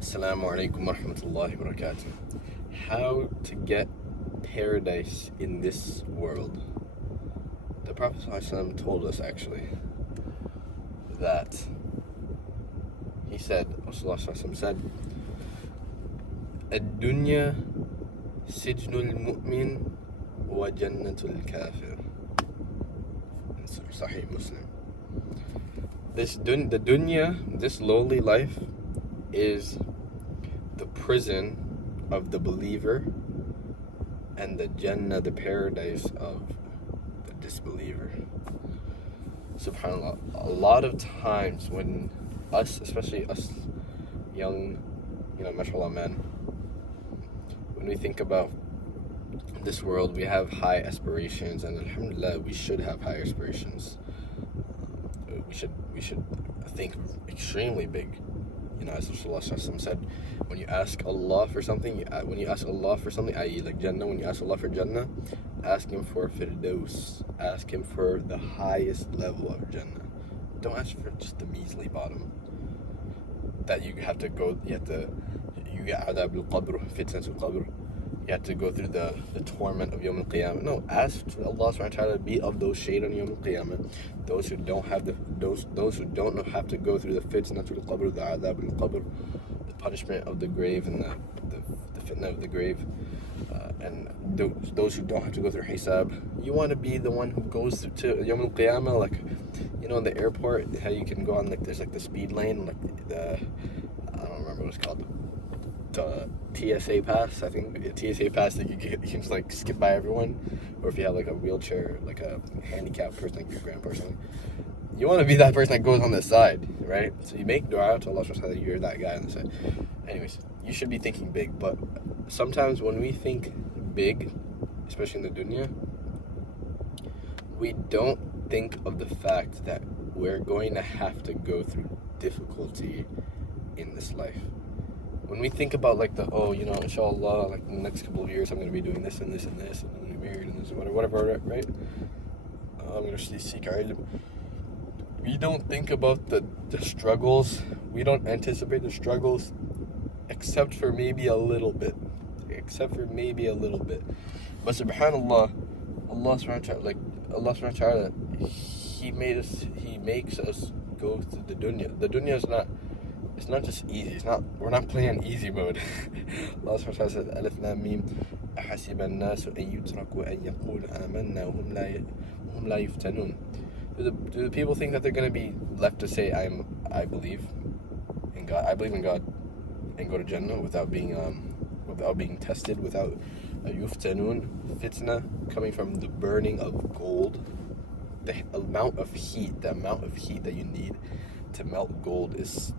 Assalamu alaikum wa rahmatullahi wa barakatuh. How to get paradise in this world. The Prophet ﷺ told us actually that he said, Rasulullah ﷺ said, "Ad-dunya sijnul mu'min wa jannatul kafir." It's Sahih Muslim. The dunya, this lowly life, is the prison of the believer, and the Jannah, the paradise of the disbeliever. SubhanAllah. A lot of times when us, especially us young, mashallah men, when we think about this world, we have high aspirations, and alhamdulillah, we should have high aspirations. We should think extremely big. As Rasulullah said, when you ask Allah for something, i.e. like Jannah, when you ask Allah for Jannah, ask Him for Firdaus. Ask Him for the highest level of Jannah. Don't ask for just the measly bottom. That you get adab al-qabr, fitnat al-qabr. You have to go through the torment of Yawm al-Qiyamah. No, ask for Allah subhanahu wa ta'ala to be of those shade on Yawm al-Qiyamah. Those who don't have have to go through the fitnah al-qabr, the adab al-qabr, the punishment of the grave and the fitna of the grave, and those who don't have to go through hisab. You want to be the one who goes to Yawm al-Qiyamah, like in the airport, how you can go on there's the speed lane, I don't remember what it's called. The TSA pass, I think a TSA pass that you can just skip by everyone, or if you have a wheelchair, like a handicapped person, like your grandpa or something, you want to be that person that goes on the side, right? So you make dua to Allah subhanahu wa ta'ala that you're that guy on the side. Anyways, you should be thinking big, but sometimes when we think big, especially in the dunya, we don't think of the fact that we're going to have to go through difficulty in this life. When we think about inshallah, in the next couple of years, I'm going to be doing this and this and this, and I'm going to be married and this, whatever, right? I'm going to seek ilm. We don't think about the struggles. We don't anticipate the struggles, except for maybe a little bit. But subhanallah, Allah subhanahu wa ta'ala, He makes us go through the dunya. The dunya is not just easy. We're not playing easy mode. Allah subhanahu wa ta'ala said, Alif Lam Mim, أحسب الناس أن يتركوا أن يقولوا آمنا وهم لا يفتنون. Do the people think that they're going to be left to say I believe in God, I believe in God, and go to Jannah without being tested, without yuftanun, fitna, coming from the burning of gold? The amount of heat that you need to melt gold is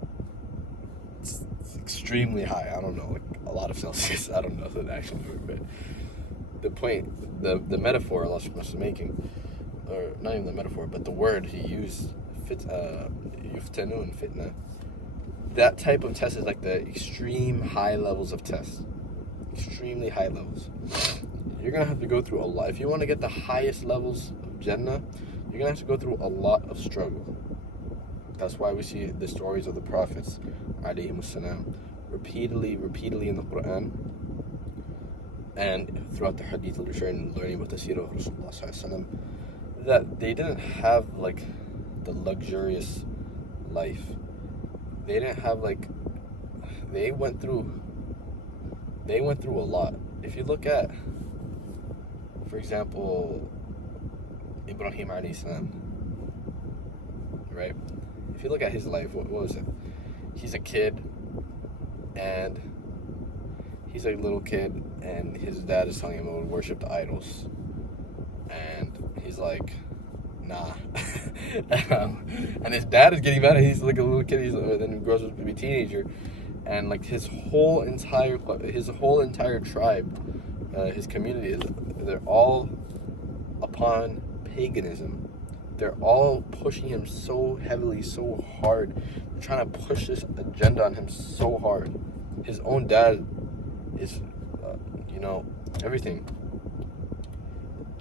extremely high. I don't know, a lot of Celsius. I don't know the actual word, but the point, the metaphor Allah was making, or not even the metaphor, but the word He used, yuftanun, fitna. That type of test is like the extreme high levels of test. Extremely high levels. You're gonna have to go through a lot. If you want to get the highest levels of Jannah, you're gonna have to go through a lot of struggle. That's why we see the stories of the prophets, alayhimussalam, repeatedly in the Quran, and throughout the hadith literature and learning about the seerah of Rasulullah sallallahu alaihi wasallam, that they didn't have the luxurious life. They didn't have they went through a lot. If you look at, for example, Ibrahim alayhi salam, right? If you look at his life, what was it? He's a kid, and he's a little kid, and his dad is telling him to worship the idols, and he's like, nah. And his dad is getting mad at him. He's like a little kid. Then he grows up to be a teenager, and his whole entire tribe, his community, they're all upon paganism. They're all pushing him so heavily, so hard. They're trying to push this agenda on him so hard. His own dad is, everything.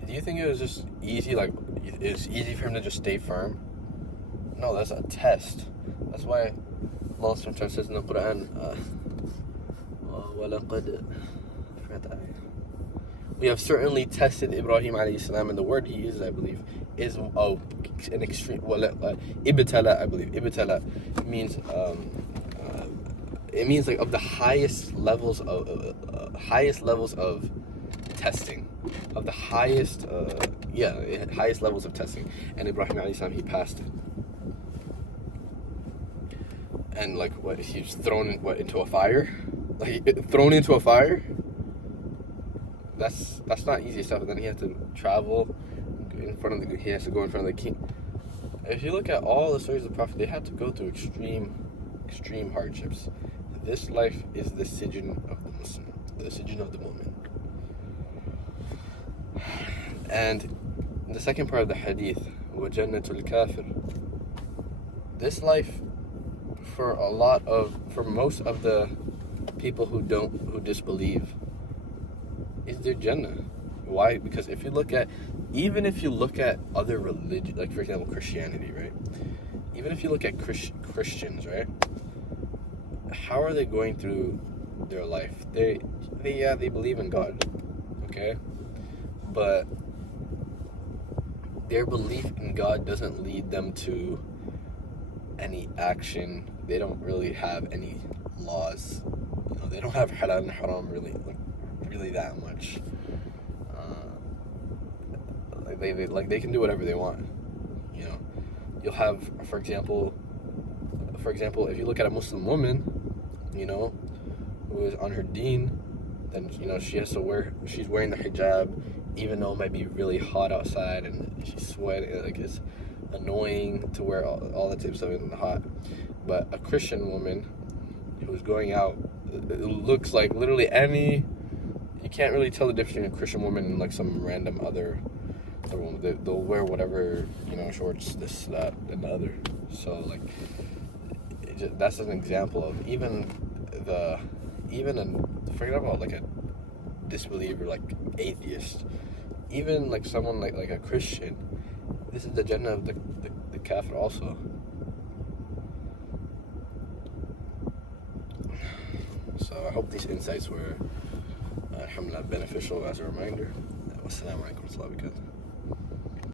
Do you think it was just easy? It's easy for him to just stay firm? No, that's a test. That's why Allah sometimes says in the Quran, وَلَقَدْ we have certainly tested Ibrahim alayhi salam, and the word he uses, I believe, is an extreme. Ibtala, I believe. Ibtala means it means like of the highest levels of testing, of the highest highest levels of testing. And Ibrahim alayhi salam, he passed it. And like what, he was thrown into a fire, thrown into a fire. That's not easy stuff. And then he had to travel he has to go in front of the king. If you look at all the stories of the Prophet, they had to go through extreme hardships. This life is the sijin of the Muslim, the sijin of the mu'min. And the second part of the hadith, وَجَنَّةُ الْكَافِرِ, this life for most of the people who disbelieve is their Jannah. Why? Because even if you look at other religions, like for example Christianity, right? Even if you look at Christians, right? How are they going through their life? They believe in God, okay? But their belief in God doesn't lead them to any action. They don't really have any laws. They don't have halal and haram really that much. They can do whatever they want. You'll have, for example, if you look at a Muslim woman, who is on her deen, then she's wearing the hijab, even though it might be really hot outside and she's sweating. Like, it's annoying to wear all that type of stuff in the hot. But a Christian woman who's going out, it looks like literally you can't really tell the difference between a Christian woman and like some random other woman. They'll wear whatever, shorts, this, that, and the other. So like, that's an example of forget about like a disbeliever, like atheist, even like someone like a Christian. This is the Jannah of the kafir also. So I hope these insights were alhamdulillah beneficial as a reminder. Wassalamu alaikum wa rahmatullahi wa barakatuh.